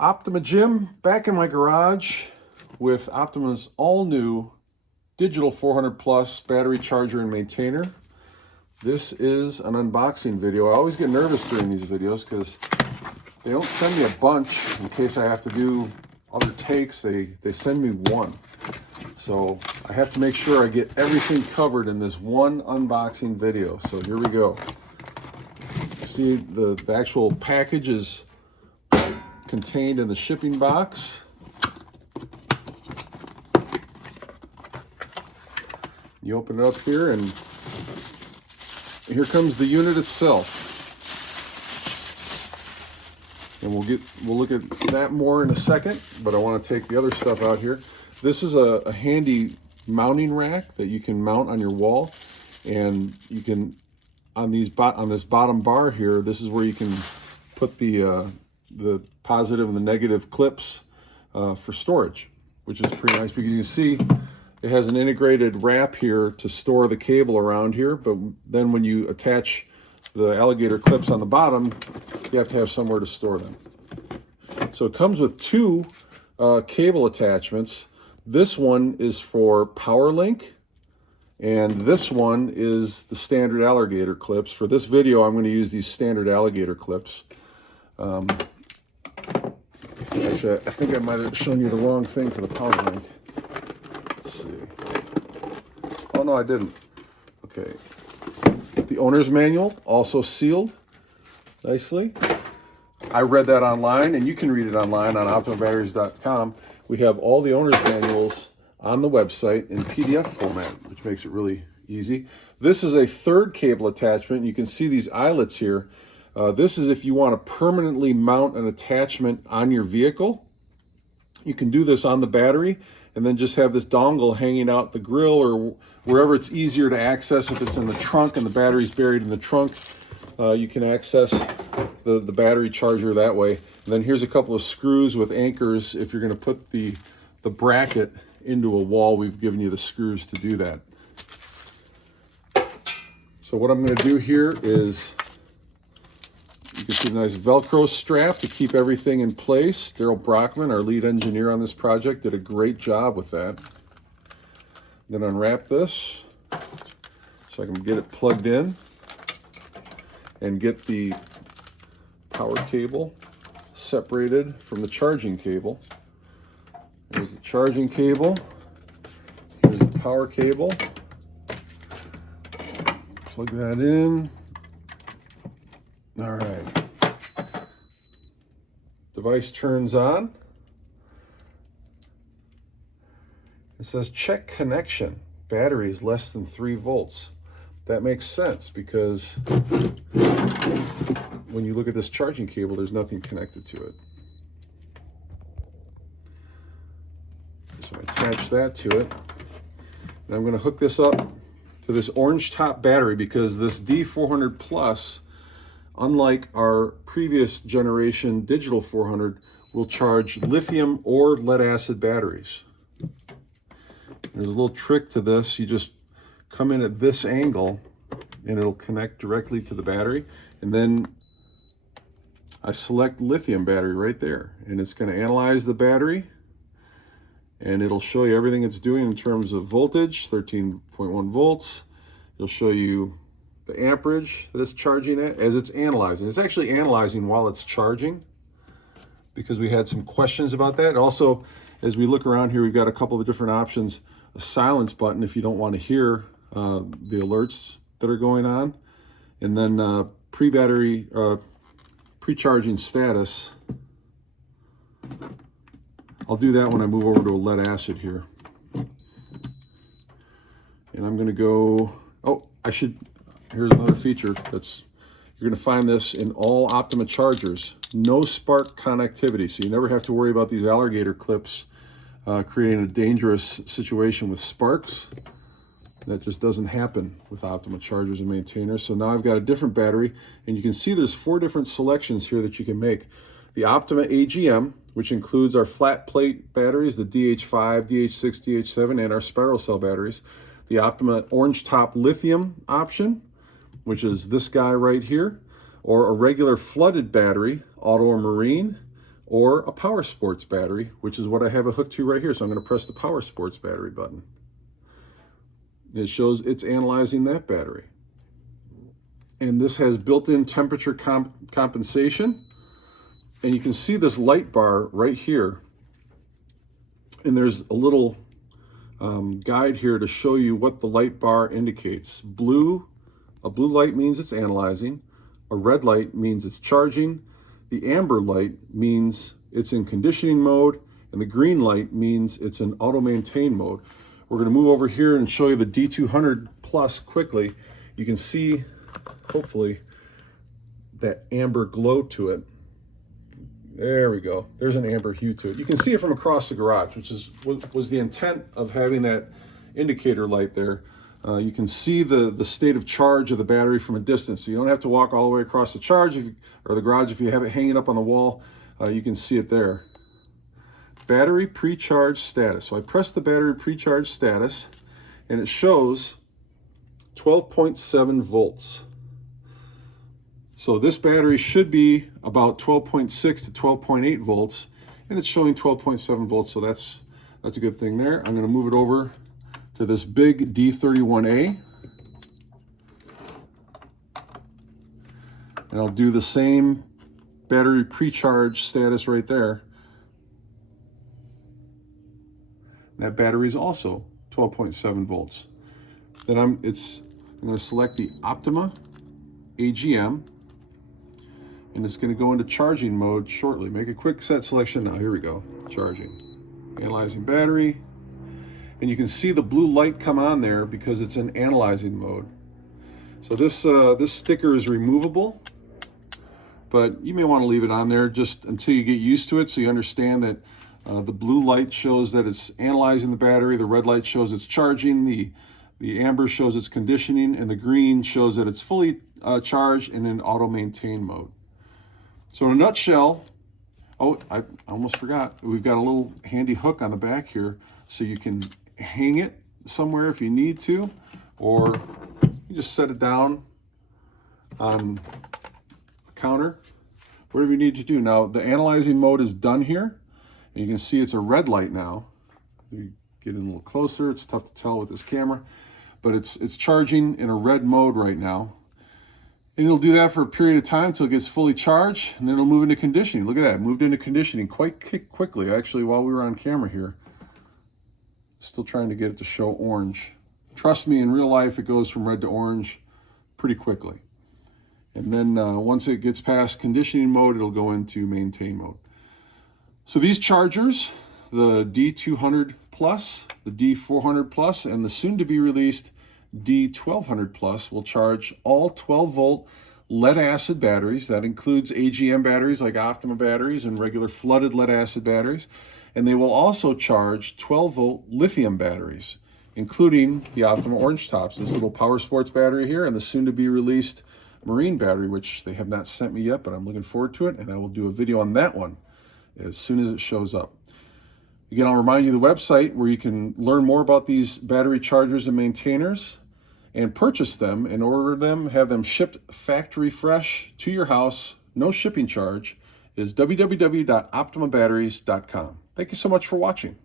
Optima Gym, back in my garage with Optima's all-new digital 400 plus battery charger and maintainer. This is an unboxing video. I always get nervous during these videos because they don't send me a bunch in case I have to do other takes. They send me one. So I have to make sure I get everything covered in this one unboxing video. So here we go. See, the actual package is contained in the shipping box. You open it up here and here comes the unit itself. And we'll look at that more in a second, but I want to take the other stuff out here. This is a handy mounting rack that you can mount on your wall, and you can on this bottom bar here, this is where you can put the positive and the negative clips for storage, which is pretty nice because you can see it has an integrated wrap here to store the cable around here, but then when you attach the alligator clips on the bottom, you have to have somewhere to store them. So it comes with two cable attachments. This one is for power link, and this one is the standard alligator clips. For this video, I'm going to use these standard alligator clips. Actually, I think I might have shown you the wrong thing for the power link. Let's see. Oh, no, I didn't. Okay. The owner's manual, also sealed nicely. I read that online, and you can read it online on OPTIMAbatteries.com. We have all the owner's manuals on the website in PDF format, which makes it really easy. This is a third cable attachment. You can see these eyelets here. This is if you want to permanently mount an attachment on your vehicle. You can do this on the battery and then just have this dongle hanging out the grill or wherever it's easier to access. If it's in the trunk and the battery's buried in the trunk, you can access the battery charger that way. And then here's a couple of screws with anchors if you're going to put the bracket into a wall. We've given you the screws to do that. So what I'm going to do here is, you can see the nice Velcro strap to keep everything in place. Daryl Brockman, our lead engineer on this project, did a great job with that. Then unwrap this so I can get it plugged in and get the power cable separated from the charging cable. Here's the charging cable. Here's the power cable. Plug that in. All right. Device turns on. It says check connection. Battery is less than 3 volts. That makes sense because when you look at this charging cable, there's nothing connected to it. So I attach that to it. And I'm going to hook this up to this orange top battery because this D400 Plus, unlike our previous generation digital 400, will charge lithium or lead acid batteries. There's a little trick to this. You just come in at this angle and it'll connect directly to the battery. And then I select lithium battery right there. And it's going to analyze the battery. And it'll show you everything it's doing in terms of voltage, 13.1 volts. It'll show you the amperage that it's charging at as it's analyzing. It's actually analyzing while it's charging because we had some questions about that. Also, as we look around here, we've got a couple of different options. A silence button if you don't want to hear the alerts that are going on. And then pre-charging status. I'll do that when I move over to a lead acid here. And I'm going to go, here's another feature you're going to find this in all Optima chargers. No spark connectivity, so you never have to worry about these alligator clips creating a dangerous situation with sparks. That just doesn't happen with Optima chargers and maintainers. So now I've got a different battery, and you can see there's 4 different selections here that you can make. The Optima AGM, which includes our flat plate batteries, the DH5, DH6, DH7, and our spiral cell batteries. The Optima orange top lithium option, which is this guy right here, or a regular flooded battery, auto or marine, or a power sports battery, which is what I have it hooked to right here. So I'm going to press the power sports battery button. It shows it's analyzing that battery. And this has built-in temperature compensation. And you can see this light bar right here. And there's a little guide here to show you what the light bar indicates. A blue light means it's analyzing. A red light means it's charging. The amber light means it's in conditioning mode. And the green light means it's in auto maintain mode. We're going to move over here and show you the D200 Plus quickly. You can see, hopefully, that amber glow to it. There we go. There's an amber hue to it. You can see it from across the garage, which was the intent of having that indicator light there. You can see the state of charge of the battery from a distance. So you don't have to walk all the way across the or the garage. If you have it hanging up on the wall, you can see it there. Battery pre-charge status. So I press the battery pre-charge status, and it shows 12.7 volts. So this battery should be about 12.6 to 12.8 volts, and it's showing 12.7 volts, so that's a good thing there. I'm going to move it over to this big D31A, and I'll do the same battery pre-charge status right there. That battery is also 12.7 volts. Then I'm going to select the OPTIMA AGM. And it's going to go into charging mode shortly. Make a quick set selection now. Here we go. Charging. Analyzing battery. And you can see the blue light come on there because it's in analyzing mode. So this sticker is removable, but you may want to leave it on there just until you get used to it, so you understand that the blue light shows that it's analyzing the battery, the red light shows it's charging, the amber shows it's conditioning, and the green shows that it's fully charged and in auto maintain mode. So in a nutshell, oh, I almost forgot, we've got a little handy hook on the back here, so you can hang it somewhere if you need to, or you just set it down on the counter, whatever you need to do. Now, the analyzing mode is done here, and you can see it's a red light now. You get in a little closer, it's tough to tell with this camera, but it's charging in a red mode right now. And it'll do that for a period of time until it gets fully charged, and then it'll move into conditioning. Look at that, it moved into conditioning quite quickly, actually, while we were on camera here. Still trying to get it to show orange. Trust me, in real life, it goes from red to orange pretty quickly. And then once it gets past conditioning mode, it'll go into maintain mode. So these chargers, the D200 Plus, the D400 Plus, and the soon-to-be released D1200 Plus will charge all 12-volt lead-acid batteries. That includes AGM batteries like OPTIMA batteries and regular flooded lead-acid batteries. And they will also charge 12-volt lithium batteries, including the OPTIMA Orange Tops, this little power sports battery here, and the soon-to-be released marine battery, which they have not sent me yet, but I'm looking forward to it, and I will do a video on that one as soon as it shows up. Again, I'll remind you the website where you can learn more about these battery chargers and maintainers and purchase them and order them, have them shipped factory fresh to your house, no shipping charge, is www.optimabatteries.com. Thank you so much for watching.